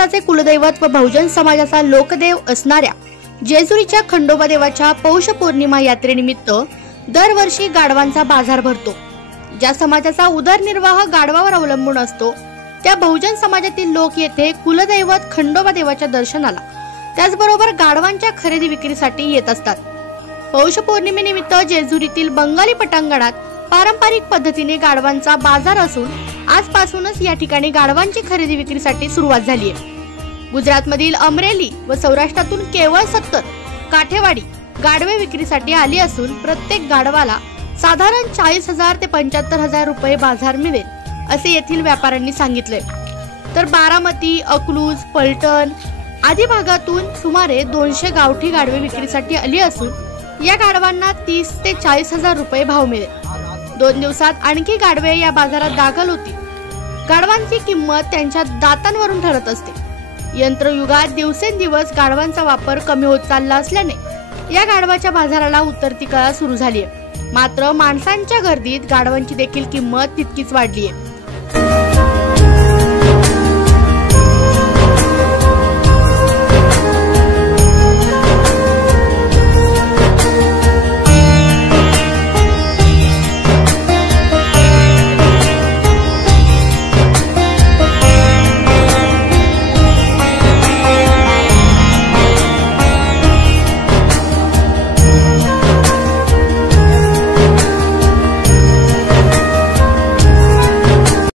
महाराष्ट्राचे कुलदैवत व बहुजन समाजाचा लोकदेव असणाऱ्या जेजुरीच्या खंडोबा देवाच्या पौष पौर्णिमा यात्रेनिमित्त दरवर्षी गाढवांचा बाजार भरतो। ज्या समाजाचा उदरनिर्वाह गाढवावर अवलंबून असतो त्या बहुजन समाजातील लोक येथे कुलदैवत खंडोबा देवाच्या दर्शनाला त्याचबरोबर गाढवांच्या खरेदी विक्रीसाठी येत असतात। पौष पौर्णिमेनिमित्त जेजुरीतील बंगाली पटांगणात पारंपरिक पद्धतीने गाढवांचा बाजार असून आजपासूनच या ठिकाणी गाढवांची खरेदी विक्रीसाठी सुरुवात झाली आहे। गुजरातमधील अमरेली व सौराष्ट्रातून केवळ 70 काठेवाडी गाढवे विक्रीसाठी आली असून प्रत्येक गाढवाला साधारण 40,000 ते 75,000 रुपये बाजार मिळेल असे येथील व्यापाऱ्यांनी सांगितले। तर बारामती, अकलूज, पलटण आदी भागातून सुमारे 200 गावठी गाढवे विक्रीसाठी आली असून या गाढवांना 30 ते 40,000 रुपये भाव मिळेल। 2 दिवसात आणखी गाढवे या बाजारात दाखल होतील। गाढवांची किंमत त्यांच्या दातांवरून ठरत असते। यंत्रयुगात दिवसेंदिवस गाढवांचा वापर कमी होत चालला असल्याने या गाढवाच्या बाजाराला उतरती कळा सुरू झाली आहे। मात्र माणसांच्या गर्दीत गाढवांची देखील किंमत तितकीच वाढली आहे।